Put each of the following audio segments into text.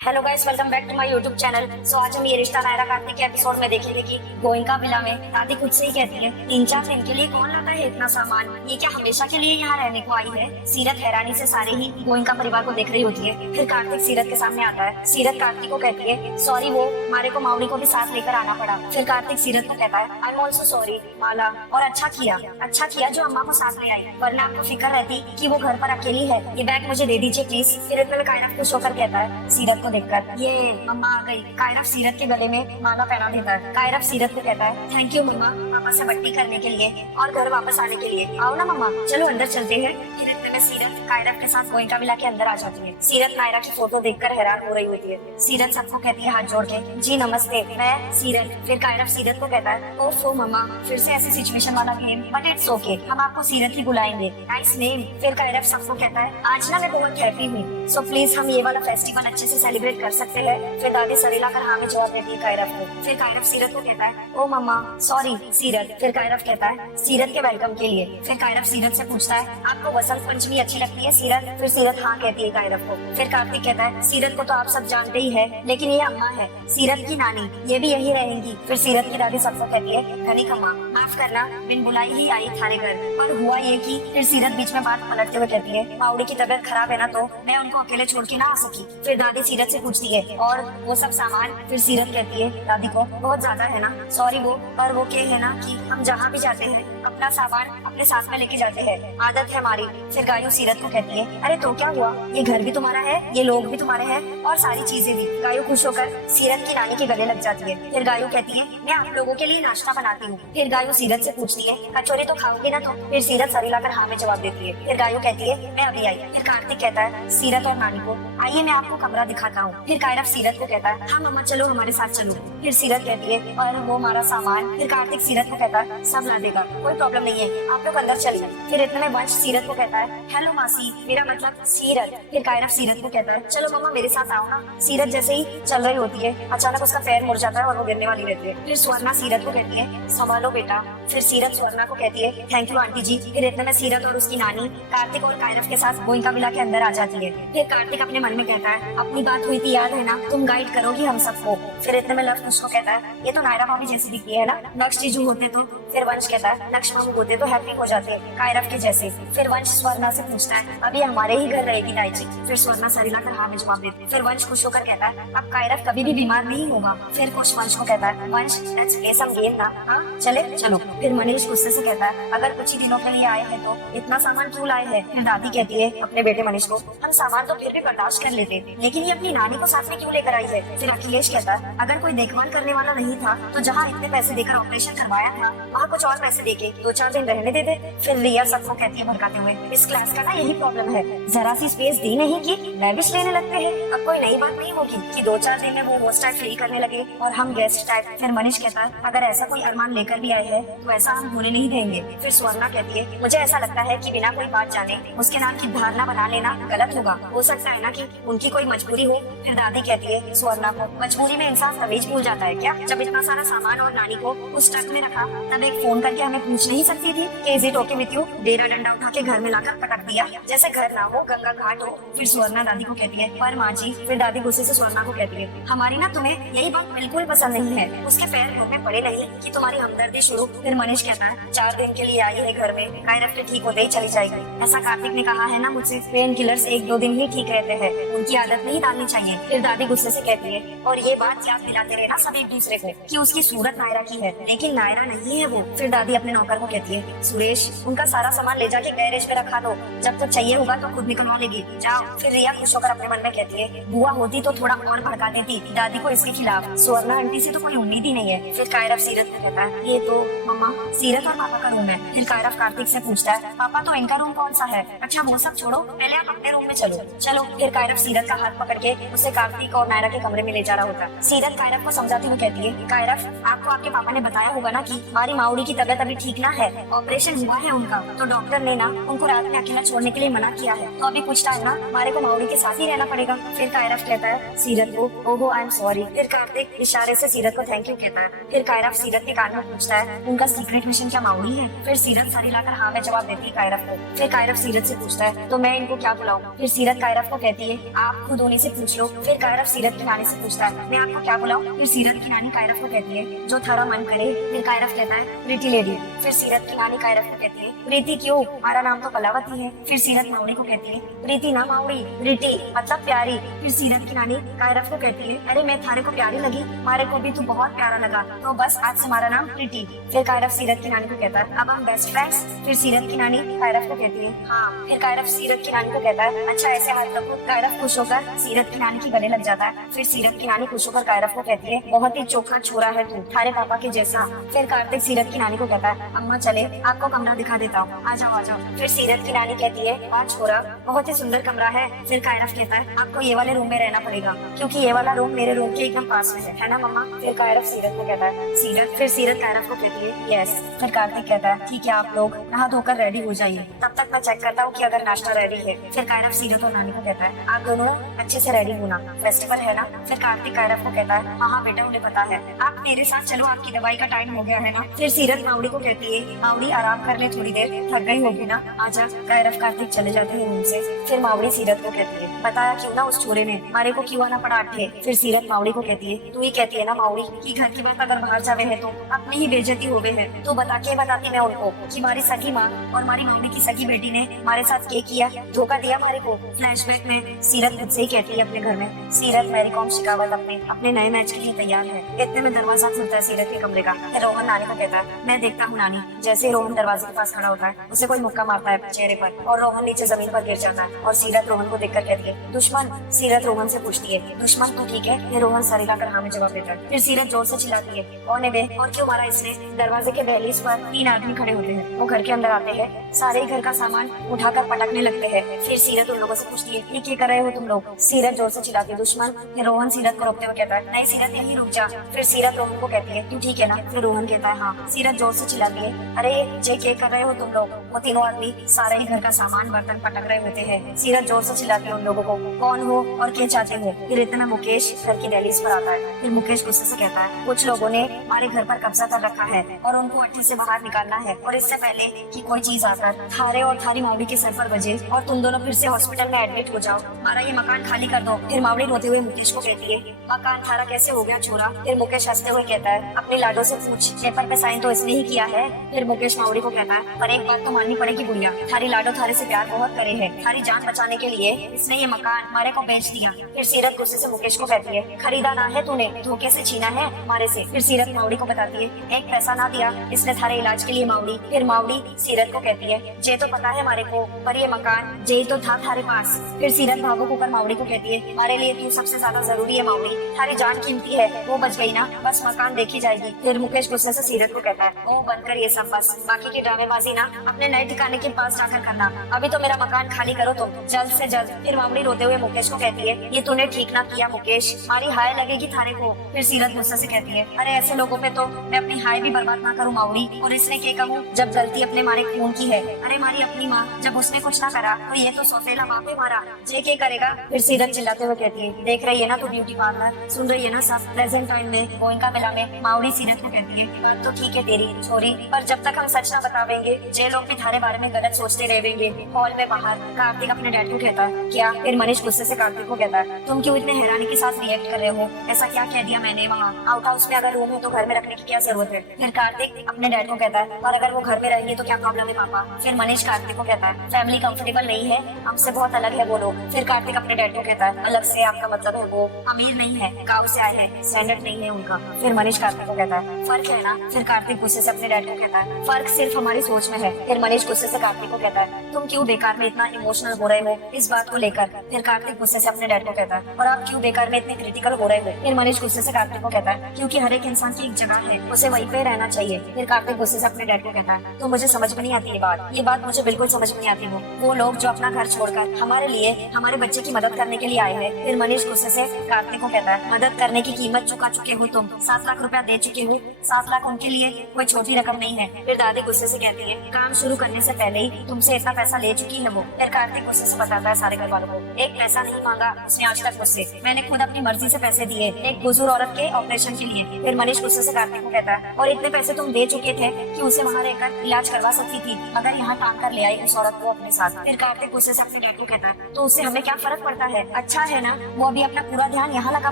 Hello guys, welcome back to my YouTube channel. So आज हम ये रिश्ता नायरा कार्तिक के एपिसोड में देखेंगे कि गोइंका विला में दादी खुद से ही कहती है 3-4 दिन के लिए कौन लाता है इतना सामान, ये क्या हमेशा के लिए यहाँ रहने को आई है। सीरत हैरानी से सारे ही गोइंका परिवार को देख रही होती है। फिर कार्तिक सीरत के सामने आता है। सीरत कार्तिक को कहती है सॉरी, वो मारे को माउनी को भी साथ लेकर आना पड़ा। फिर कार्तिक सीरत को कहता है आई एम ऑल्सो सॉरी माला, और अच्छा किया जो अम्मा को साथ ले आई, वरना आपको फिक्र रहती कि वो घर पर अकेली है। ये बैग मुझे दे दीजिए प्लीज। फिर इतने में कायरफ खुश होकर कहता है सीरत को देखकर ये मम्मा आ गई। कायरफ सीरत के गले में माला पहना देता है। कायरफ सीरत को कहता है थैंक यू मम्मा, पापा से बट्टी करने के लिए और घर वापस आने के लिए। आओ ना मम्मा, चलो अंदर चलते हैं। फिर इतने में सीरत कायरफ के साथ गोइंका विला के अंदर आ जाती है। सीरत नायरा की फोटो देखकर हैरान हो रही होती है। सीरत सबको कहती है हाथ जोड़ के जी नमस्ते, मैं सीरत। फिर कायरफ सीरत को कहता है ओफो मम्मा, फिर से ऐसी सिचुएशन वाला गेम, बट इट्स ओके, हम आपको सीरत ही बुलाएंगे। Nice name. फिर कायरफ सबको कहता है आज ना मैं बहुत हैप्पी हूँ, सो प्लीज हम ये वाला फेस्टिवल अच्छे से सेलिब्रेट कर सकते हैं। फिर दादी सरेला कर हाँ में जवाब देती है कायरफ को। फिर कायरफ सीरत को कहता है ओ मम्मा सॉरी सीरत। फिर कायरफ कहता है सीरत के वेलकम के लिए। फिर कायरफ सीरत से पूछता है आपको वसंत पंचमी अच्छी लगती है सीरत। फिर सीरत हाँ कहती है कायरफ को। फिर कार्तिक कहता है सीरत को तो आप सब जानते ही है, लेकिन ये अम्मा है सीरत की नानी, ये भी यही रहेंगी। फिर सीरत की दादी सबको कहती है धनिक अम्मा, माफ करना बिन बुलाई ही आई थारे घर, पर हुआ ये कि। फिर सीरत बीच में बात पलटते हुए कहती है माउडी की तबीयत खराब है ना, तो मैं उनको अकेले छोड़ के ना आ सकी। फिर दादी सीरत से पूछती है और वो सब सामान। फिर सीरत कहती है दादी को बहुत ज्यादा है ना, सॉरी वो, पर वो क्या है ना कि हम जहाँ भी जाते हैं अपना सामान अपने साथ में लेके जाते हैं, आदत है हमारी। फिर गायू सीरत को कहती है अरे तो क्या हुआ, ये घर भी तुम्हारा है, ये लोग भी तुम्हारे हैं और सारी चीजें भी। गायू खुश होकर सीरत की नानी के गले लग जाती है। फिर गायू कहती है मैं आप लोगों के लिए नाश्ता बनाती हूँ। फिर गायू सीरत से पूछती है कचौरी तो खाओगी ना, तो फिर सीरत सरी लाकर हाँ में जवाब देती है। फिर गायू कहती है मैं अभी आई। फिर कार्तिक कहता है सीरत और नानी को आइए मैं आपको कमरा दिखाता हूँ। फिर कायरफ सीरत को कहता है हाँ मम्मा चलो हमारे साथ चलो। फिर सीरत कहती है और वो हमारा सामान। फिर कार्तिक सीरत को कहता है सब ला देगा, कोई प्रॉब्लम नहीं है, आप लोग अंदर चलिए। फिर इतने में वंश सीरत को कहता है हेलो मासी, मेरा मतलब सीरत। फिर कायरफ सीरत को कहता है चलो मम्मा मेरे साथ आओ ना। सीरत जैसे ही चल रही होती है अचानक उसका पैर मुड़ जाता है और वो गिरने वाली रहती है। फिर स्वर्णा सीरत को कहती है संभालो बेटा। फिर सीरत स्वर्णा को कहती है थैंक यू आंटी जी। फिर इतने में सीरत और उसकी नानी कार्तिक और कायरफ के साथ गोइंका विला के अंदर आ जाती है। फिर कार्तिक अपने मन में कहता है अपनी बात हुई थी याद है ना, तुम गाइड करोगी हम सबको। फिर इतने में लक्ष्य उसको कहता है ये तो नायरा भाभी जैसी दिखती है ना, नक्श जीजू होते तो। फिर वंश कहता है नक्श मामू होते तो हैप्पी हो जाते कायरफ के जैसे। फिर वंश स्वर्णा से पूछता है अभी हमारे ही घर रहेगी ताई जी। फिर स्वर्णा सरीला कर हाँ में जवाब देती है। फिर वंश खुश होकर कहता है अब कायरफ कभी भी बीमार नहीं होगा। फिर कुछ वंश को कहता है वंश लेट्स प्ले सम गेम ना, हाँ चले चलो। फिर मनीष गुस्से से कहता है अगर कुछ ही दिनों के लिए आए हैं तो इतना सामान क्यों लाए हैं। फिर दादी कहती है अपने बेटे मनीष को हम सामान तो फिर भी बर्दाश्त कर लेते, लेकिन ये अपनी नानी को साथ में क्यों लेकर आई है। फिर अखिलेश कहता है अगर कोई देखभाल करने वाला नहीं था तो जहाँ इतने पैसे देकर ऑपरेशन करवाया था वहाँ कुछ और पैसे देके 2-4 दिन रहने दे दे। फिर रिया सबको कहती है भड़काते हुए इस क्लास का ना यही प्रॉब्लम है, जरा सी स्पेस दी नहीं कि लैविश लेने लगते हैं। अब कोई नई बात नहीं होगी कि 2-4 दिन में वो होस्ट टाइप फ्री करने लगे और हम गेस्ट टाइप। फिर मनीष कहता है अगर ऐसा कोई अरमान लेकर भी आए हैं तो ऐसा हम होने नहीं देंगे। फिर स्वर्णा कहती है मुझे ऐसा लगता है कि बिना कोई बात जाने उसके नाम की धारणा बना लेना गलत होगा, हो सकता है ना कि उनकी कोई मजबूरी हो। फिर दादी कहती है स्वर्णा को मजबूरी में इंसान तमीज भूल जाता है क्या, जब इतना सारा सामान और नानी को उस ट्रक में रखा तब एक फोन करके हमें पूछ नहीं सकती थी कि is it okay with you. डेरा डंडा उठा के घर में लाकर पटक दिया जैसे घर ना हो गंगा घाट हो। फिर स्वर्णा दादी को कहती है पर माँ जी। फिर दादी गुस्से से स्वर्णा को कहती है हमारी ना तुम्हें यही बात बिल्कुल पसंद नहीं है, उसके पैर घुटने पड़े नहीं कि तुम्हारी हमदर्दी शुरू। फिर मनीष कहता है 4 दिन के लिए आई है घर में, कायरफ के ठीक होते ही चली जाएगी, ऐसा कार्तिक ने कहा है ना मुझसे। पेन किलर्स 1-2 दिन ही ठीक रहते हैं, उनकी आदत नहीं डालनी चाहिए। फिर दादी गुस्से से कहती है और ये बात याद दिलाते रहना सब एक दूसरे को कि उसकी सूरत नायरा की है लेकिन नायरा नहीं है वो। फिर दादी अपने नौकर को कहती है सुरेश उनका सारा सामान ले जाके गैरेज पे रखा दो, जब तक चाहिए होगा तो खुद निकलवा लेगी, जाओ। फिर रिया खुश होकर अपने मन में कहती है बुआ होती तो थोड़ा और भड़का देती दादी को इसके खिलाफ, स्वर्णा आंटी से तो कोई उम्मीद ही नहीं है। फिर कायरफ सीरत को कहता है ये तो मम्मा सीरत और पापा का रूम है। फिर कायरफ कार्तिक से पूछता है पापा तो इनका रूम कौन सा है। अच्छा वो सब छोड़ो, पहले आप अपने रूम में चलो। फिर कायरफ सीरत का हाथ पकड़ के उसे कार्तिक और नायरा के कमरे में ले जा रहा होता है। सीरत कायरफ को समझाती हुई कहती है कायरफ आपको आपके पापा ने बताया होगा ना कि हमारी माँ माउरी की तबीयत अभी ठीक ना है, ऑपरेशन हुआ है उनका, तो डॉक्टर ने ना उनको रात में अकेला छोड़ने के लिए मना किया है, तो अभी कुछ टाइम ना हमारे को माउरी के साथ ही रहना पड़ेगा। फिर कायरफ कहता है सीरत को, ओहो आई एम सॉरी। फिर कार्तिक इशारे से सीरत को थैंक यू कहता है। फिर कायरफ सीरत के कान में पूछता है उनका सीक्रेट मिशन क्या माउरी है। फिर सीरत सर हिलाकर हाँ में जवाब देती है कायरफ को। फिर कायरफ सीरत से पूछता है तो मैं इनको क्या बुलाऊं। फिर सीरत कायरफ को कहती है आप खुद उन्हीं से पूछ लो। फिर कायरफ सीरत की नानी से पूछता है मैं आपको क्या बुलाऊं। फिर सीरत की नानी कायरफ को कहती है जो थारा मन करे। फिर कायरफ कहता है प्रीति लेडी। फिर सीरत की नानी कायरफ को कहती है प्रीति क्यों, हमारा नाम तो कलावती है। फिर सीरत माउरी को कहती है प्रीति ना माउरी, प्रीति मतलब प्यारी। फिर सीरत की नानी कायरफ को कहती है अरे मैं थारे को प्यारी लगी, हमारे को भी तू बहुत प्यारा लगा, तो बस आज से हमारा नाम प्रीति। फिर कायरफ सीरत की नानी को कहता है अब हम बेस्ट फ्रेंड्स। फिर सीरत की नानी कायरफ को कहती है हाँ। फिर कायरफ सीरत की नानी को कहता है अच्छा ऐसे हाथ रखो। कायरफ खुश होकर सीरत की नानी की गले लग जाता है। फिर सीरत की नानी खुश होकर कायरफ को कहती है बहुत ही चोखा छोरा है तू, थारे पापा के जैसा। फिर कार्तिक सीरत की नानी को कहता है अम्मा चले आपको कमरा दिखा देता हूँ, आ जाओ आ जाओ। फिर सीरत की नानी कहती है हाँ छोरा बहुत ही सुंदर कमरा है। फिर कायरफ कहता है आपको ये वाले रूम में रहना पड़ेगा क्योंकि ये वाला रूम मेरे रूम के एकदम पास में है ना मम्मा। फिर कायरफ सीरत को कहता है सीरत। फिर सीरत कायरफ को कहती है यस। फिर कार्तिक कहता है ठीक है आप लोग नहा धोकर रेडी हो जाइए, तब तक मैं चेक करता हूँ कि अगर नाश्ता रेडी है। फिर कायरफ सीरत और नानी को कहता है आप दोनों अच्छे से रेडी होना, फेस्टिवल है ना। फिर कार्तिक कायरफ को कहता है हाँ बेटा मुझे पता है, आप मेरे साथ चलो आपकी दवाई का टाइम हो गया है ना। फिर सीरत माउरी को कहती है माउरी आराम कर ले थोड़ी देर, थक गई होगी ना, आजा। कायरफ कार्तिक चले जाते हैं रूम से। फिर माउरी सीरत को कहती है बताया क्यों ना उस छोरे ने, हमारे को क्यों आना पड़ा अट्ठे। फिर सीरत माउरी को कहती है तू ही कहती है ना माउरी की घर की बात अगर बाहर जावे है तो अपनी ही बेइज्जती होवे है, तो बता के बताती मैं उनको कि हमारी सगी माँ और हमारी माउरी की सगी बेटी ने हमारे साथ क्या किया, धोखा दिया हमारे को। फ्लैशबैक में सीरत खुद से ही कहती है अपने घर में सीरत मैरी कॉम शिकावत अपने नए मैच के लिए तैयार है। इतने में दरवाजा खुलता है सीरत के कमरे का। रोहन नानी को कहता है मैं देखता हूँ नानी। जैसे रोहन दरवाजे के पास खड़ा होता है उसे कोई मुक्का मारता है चेहरे पर और रोहन नीचे जमीन पर गिर जाता है और सीरत रोहन को देखकर कहती है दुश्मन। सीरत रोहन से पूछती है दुश्मन तो ठीक है। फिर रोहन सर हिलाकर हाँ में जवाब देता है। फिर सीरत जोर से चिल्लाती है कौन है बे और क्यों मारा इसने। दरवाजे के दहलीज पर 3 आदमी खड़े होते हैं, वो घर के अंदर आते हैं, सारे घर का सामान उठाकर पटकने लगते हैं। फिर सीरत उन लोगों से पूछती है ये क्या कर रहे हो तुम लोग। सीरत जोर से चिल्लाती है दुश्मन। फिर रोहन सीरत को रोकते हुए कहता है नहीं सीरत यहीं रुक जा। फिर सीरत रोहन को कहती है तू ठीक है ना। फिर रोहन कहता है हाँ। सीरत जोर से चिल्लाती है अरे ये क्या कर रहे हो तुम लोग। वो तीनों आदमी सारे ही घर का सामान बर्तन पटक रहे होते हैं। सीरत जोर से चिल्लाती है उन लोगों को कौन हो और क्या चाहते हो। फिर इतना मुकेश घर की दहलीज पर आता है। फिर मुकेश गुस्से से कहता है कुछ लोगों ने हमारे घर पर कब्जा कर रखा है और उनको अट्ठी से बाहर निकालना है, और इससे पहले कि कोई चीज आकर थारे और थारी मावड़ी के सर पर बजे और तुम दोनों फिर से हॉस्पिटल में एडमिट हो जाओ, हमारा ये मकान खाली कर दो। फिर मावड़ी रोते हुए मुकेश को कहती है मकान थारा कैसे हो गया छोरा। फिर मुकेश हंसते हुए कहता है अपनी लाडो से पूछ, पेपर पे साइन तो इसने ही किया है। फिर मुकेश मावड़ी को कहता है पर एक बात तो माननी पड़ेगी बुढ़िया, थारी लाडो थारे से प्यार बहुत करे है, थारी जान बचाने के लिए इसने ये मकान हमारे को बेच दिया। फिर सीरत गुस्से से मुकेश को कहती है खरीदा ना है तूने, धोखे से छीना है हमारे से। फिर सीरत मावड़ी को बताती है एक पैसा ना दिया इसने थारे इलाज के लिए मावड़ी। फिर मावड़ी सीरत को कहती है जे तो पता है हमारे को, पर ये मकान जे तो था थारे पास। फिर सीरत भावुक होकर मावड़ी को कहती है हमारे लिए तू सबसे ज्यादा जरूरी है मावड़ी, थारी जान कीमती है, वो बच गई ना बस मकान देखी जाएगी। फिर मुकेश गुस्से से सीरत को कहता है वो बंद कर ये सब, बस बाकी की ड्रामेबाजी ना अपने नए ठिकाने के पास जाकर करना, अभी तो मेरा मकान खाली करो तुम जल्द से जल्द। फिर मावड़ी रोते हुए मुकेश को कहती है ये तूने ठीक ना किया मुकेश, हमारी हाय लगेगी थारे को। फिर सीरत गुस्से से कहती है अरे ऐसे लोगों पे तो मैं अपनी हाय भी बर्बाद ना करूँ मावड़ी, और इसने क्या कहूँ जब गलती अपने मारे खून की है। अरे हमारी अपनी माँ जब उसने कुछ ना करा तो ये तो सौतेला बाप पे मारा, जे क्या करेगा। फिर सीरत चिल्लाते हुए कहती है देख रही है ना तू ब्यूटी पार्लर, सुन रही है ना सब, प्रेजेंट टाइम में गोइंका मेला में। मावड़ी सीरत को कहती है बात तो ठीक है तेरी छोरी, पर जब तक हम सच ना बतावेंगे जे लोग भी थारे बारे में गलत सोचते रहेंगे। हॉल में बाहर कार्तिक अपने डैड को कहता है क्या। फिर मनीष गुस्से से कार्तिक को कहता है तुम क्यों इतने हैरानी के साथ रिएक्ट कर रहे हो, ऐसा क्या कह दिया मैंने वहाँ, आउट हाउस में अगर रूम है तो घर में रखने की क्या जरूरत है। फिर कार्तिक अपने डैड को कहता है और अगर वो घर में रहेंगे तो क्या प्रॉब्लम है पापा। फिर मनीष कार्तिक को कहता है फैमिली कंफर्टेबल नहीं है, हमसे बहुत अलग है वो लोग। फिर कार्तिक अपने डैड को कहता है अलग से आपका मतलब है वो अमीर नहीं है, गाँव से आए हैं, स्टैंडर्ड नहीं है उनका। फिर मनीष कार्तिक को कहता है फर्क है ना। फिर कार्तिक गुस्से से अपने डैड को कहता है फर्क सिर्फ हमारी सोच में है। फिर मनीष गुस्से से कार्तिक को कहता है तुम क्यों बेकार में इतना इमोशनल हो रहे हो इस बात को लेकर। फिर कार्तिक गुस्से से अपने डैड को कहता है और आप क्यों बेकार में इतने क्रिटिकल हो रहे हो। फिर मनीष गुस्से से कार्तिक को कहता है क्योंकि हर एक इंसान की एक जगह है, उसे वहीं पे रहना चाहिए। फिर कार्तिक गुस्से से अपने डैड को कहता है तो मुझे समझ में नहीं आती ये बात मुझे बिल्कुल समझ में नहीं आती वो लोग जो अपना घर छोड़कर हमारे लिए हमारे बच्चे की मदद करने के लिए आए हैं। फिर मनीष गुस्से से कार्तिक को कहता है मदद करने की कीमत चुका चुके हो तुम, 7 लाख रुपया दे चुके हो, 7 लाख उनके लिए कोई छोटी रकम नहीं है। फिर दादी गुस्से से कहती है काम शुरू करने से पहले ही तुमसे इतना पैसा ले चुकी है वो। फिर कार्तिक गुस्से से बताता है सारे घर वालों को, एक पैसा नहीं मांगा उसने आज तक मुझसे, मैंने खुद अपनी मर्जी से पैसे दिए एक बुजुर्ग औरत के ऑपरेशन के लिए। फिर मनीष गुस्से से कार्तिक को कहता है और इतने पैसे तुम दे चुके थे कि उसे वहाँ रहकर इलाज करवा सकती थी, मगर यहाँ टांग कर ले आई उस औरत को अपने साथ। फिर कार्तिक गुस्से से अपने डैड को कहता है तो उससे हमें क्या फर्क पड़ता है, अच्छा है ना, वो अभी अपना पूरा ध्यान यहाँ लगा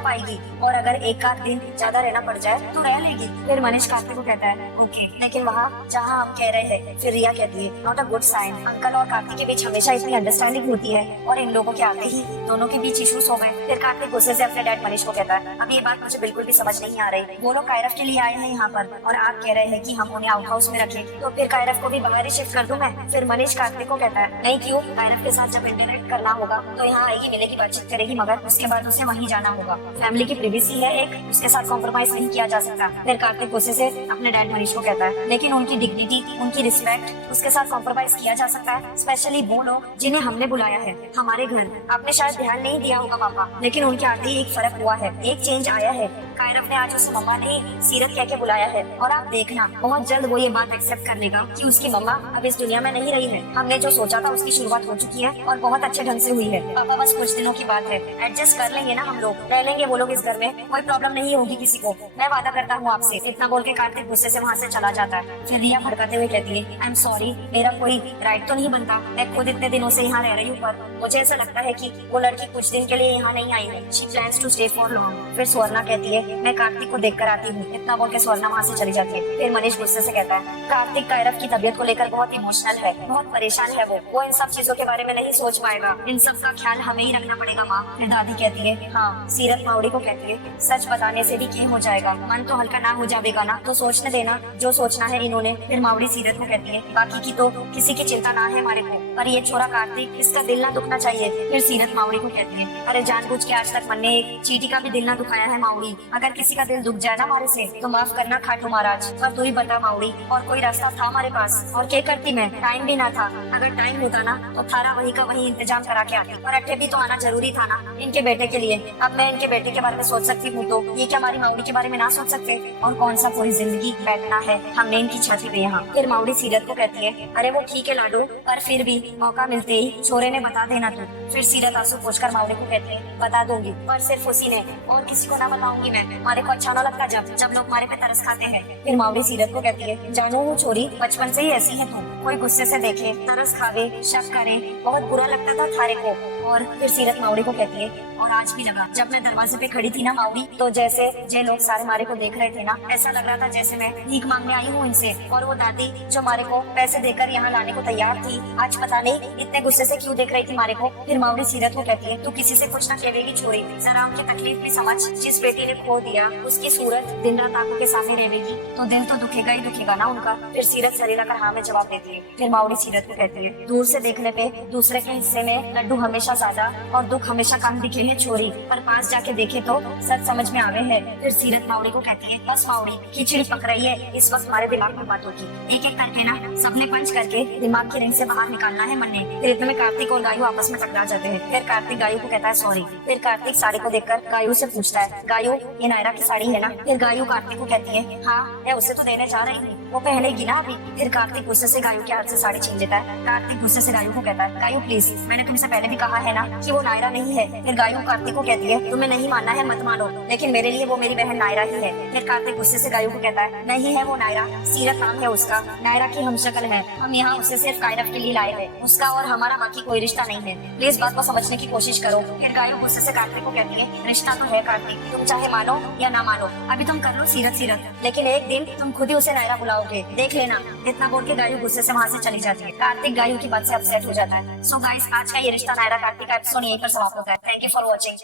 पाएगी और अगर एक आध दिन ज्यादा रहना पड़ जाए तो रह लेगी। फिर मनीष कार्तिक को कहता है ओके, लेकिन वहाँ जहाँ हम कह रहे हैं। फिर रिया कहती है not a good sign, uncle और कार्तिक के बीच हमेशा इतनी अंडरस्टैंडिंग होती है और इन लोगों के आते ही दोनों के बीच इश्यूज हो गए। फिर कार्तिक गुस्से से अपने डैड मनीष को कहता है अब ये बात मुझे बिल्कुल भी समझ नहीं आ रही, वो लोग कायरव के लिए आए हैं यहाँ पर और आप कह रहे हैं कि हम उन्हें आउट हाउस में रखें, तो फिर कायरव को भी बाहर ही शिफ्ट कर दूं मैं। फिर मनीष कार्तिक को कहता है नहीं क्यों, कायरव के साथ जब इंटरेक्ट करना होगा तो यहाँ आएगी, मिलेगी, बातचीत करेगी, मगर उसके बाद उसे वहीं जाना होगा। फैमिली की प्रिवेसी है एक, उसके साथ कॉम्प्रोमाइज नहीं किया जा सकता। फिर कार्तिक गुस्से से अपने डैड मनीष को कहता है लेकिन उनकी डिग्निटी, उनकी रिस्पेक्ट, उसके साथ कॉम्प्रोमाइज किया जा सकता है, स्पेशली वो लोग जिन्हें हमने बुलाया है हमारे घर। आपने शायद ध्यान नहीं दिया होगा पापा, लेकिन उनके आते ही एक फर्क हुआ है, एक चेंज आया है। कायरव ने आज उसे मम्मा ने सीरत कह के बुलाया है और आप देखना बहुत जल्द वो ये बात एक्सेप्ट कर लेगा कि उसकी मम्मा अब इस दुनिया में नहीं रही है। हमने जो सोचा था उसकी शुरुआत हो चुकी है और बहुत अच्छे ढंग से हुई है। पापा बस कुछ दिनों की बात है, एडजस्ट कर लेंगे ना हम लोग, रह लेंगे वो लोग इस घर में, कोई प्रॉब्लम नहीं होगी किसी को, मैं वादा करता हूँ आपसे। इतना बोल के कार्तिक गुस्से से वहाँ से चला जाता है। फिर रिया भड़काते हुए कहती है आई एम सॉरी, मेरा कोई राइट तो नहीं बनता, मैं खुद इतने दिनों से यहाँ रह रही हूँ, पर मुझे ऐसा लगता है कि वो लड़की कुछ दिन के लिए यहाँ नहीं आई है, she plans to stay for long. फिर स्वर्णा कहती है मैं कार्तिक को देख कर आती हूँ। इतना बोल के स्वर्णा वहाँ से चली जाती है। फिर मनीष गुस्से से कहता है कार्तिक कायरव की तबीयत को लेकर बहुत इमोशनल है, बहुत परेशान है वो इन सब चीजों के बारे में नहीं सोच पाएगा, इन सब का ख्याल हमें ही रखना पड़ेगा माँ। फिर दादी कहती है हाँ। सीरत मावड़ी को कहती है सच बताने से भी क्या हो जाएगा, मन तो हल्का ना हो जाएगा ना, तो सोचने देना जो सोचना है इन्होंने। फिर मावड़ी सीरत को कहती है बाकी की तो किसी की चिंता ना है हमारे को, पर ये छोरा कार्तिक, इसका दिल ना दुखना चाहिए। फिर सीरत मावड़ी को कहती है अरे जानबूझ के आज तक मन ने एक चींटी का भी दिल ना दुखाया है मावड़ी, अगर किसी का दिल दुख जाए ना हमारे से तो माफ करना खाटू महाराज। पर तू ही बता मावड़ी, और कोई रास्ता था हमारे पास और क्या करती मैं, टाइम भी ना था, अगर टाइम होता ना तो थारा वही का वही इंतजाम करा के आती, और अट्ठे भी तो आना जरूरी था ना इनके बेटे के लिए। अब मैं इनके बेटे के बारे में सोच सकती हूँ तो ये क्या हमारी मावड़ी के बारे में ना सोच सकते, और कौन सा पूरी जिंदगी बैठना है हमने इनकी छाती पे यहाँ। फिर मावड़ी सीरत को कहती है अरे वो ठीक है लाडू, पर फिर भी मौका मिलते ही छोरे ने बता देना तू। फिर सीरत आंसू पोंछकर मावड़ी को कहती है बता दूंगी, पर सिर्फ उसी ने, और किसी को ना बताऊंगी मैं, हमारे को अच्छा ना लगता जब लोग हमारे पे तरस खाते हैं। फिर मावड़ी सीरत को कहती है जानू वो छोरी बचपन से ही ऐसी है तू, कोई गुस्से से देखे, तरस खावे, शक करे, बहुत बुरा लगता था थारे को। और फिर सीरत मावड़ी को कहती है और आज भी लगा जब मैं दरवाजे पे खड़ी थी ना मावड़ी, तो जैसे जे लोग सारे मारे को देख रहे थे ना, ऐसा लग रहा था जैसे मैं भीख मांगने आई हूँ इनसे, और वो दादी जो मारे को पैसे देकर यहाँ लाने को तैयार थी, आज पता नहीं इतने गुस्से से क्यों देख रही थी मारे को। फिर मावड़ी सीरत को कहती है तू किसी से कुछ ना कहेगी छोरी, जरा उनकी तकलीफ भी समझ, जिस बेटी ने खो दिया उसकी सूरत दिन रात आंखों के सामने रहेगी तो दिल तो दुखेगा ही दुखेगा ना उनका। फिर सीरत सरीला कर हाँ में जवाब देती है। फिर मावड़ी सीरत को कहती है दूर से देखने पे दूसरे के हिस्से में लड्डू हमेशा ज्यादा और दुख हमेशा कम दिखे है छोरी, पर पास जाके देखे तो सच समझ में आवे है। फिर सीरत मावड़ी को कहती है बस मावड़ी खिचड़ी पक रही है, इस वक्त हमारे दिमाग में बातों की, एक एक करके ना सबने पंच करके दिमाग की रिंग से बाहर निकालना है मन ने। फिर इतने में कार्तिक और गायू आपस में टकरा जाते हैं। फिर कार्तिक गायू को कहता है सॉरी। फिर कार्तिक साड़ी को देखकर गायू से पूछता है गायू ये नायरा की साड़ी है ना। फिर गायू कार्तिक को कहती है हाँ मैं उसे तो देने जा रही हूँ, वो पहनेगी ना अभी। फिर कार्तिक गुस्से से गायू के हाथ से साड़ी छीन लेता है। कार्तिक गुस्से से गायू को कहता है गायू प्लीज, मैंने तुमसे पहले भी कहा है ना कि वो नायरा नहीं है। फिर गायू कार्तिक को कहती है तुम्हें नहीं मानना है मत मानो, लेकिन मेरे लिए वो मेरी बहन नायरा ही है। फिर कार्तिक गुस्से से गायू को कहता है नहीं है वो नायरा, सीरत नाम है उसका, नायरा की हमशक्ल है, हम यहाँ उसे सिर्फ कायरव के लिए लाए हैं, उसका और हमारा बाकी कोई रिश्ता नहीं है, प्लीज बात को समझने की कोशिश करो। फिर गायू गुस्से से कार्तिक को कहती है रिश्ता तो है कार्तिक, तुम चाहे मानो या ना मानो, अभी तुम कर लो सीरत, लेकिन एक दिन तुम खुद ही उसे नायरा बुलाओगे, देख लेना। इतना बोल के गायू गुस्से से वहाँ से चली जाती है। कार्तिक गायू की बात से अपसेट हो जाता है। सो गाइस आज का ये रिश्ता नायरा कार्तिक का एपिसोड यहीं पर समाप्त होता है। Thank you for watching.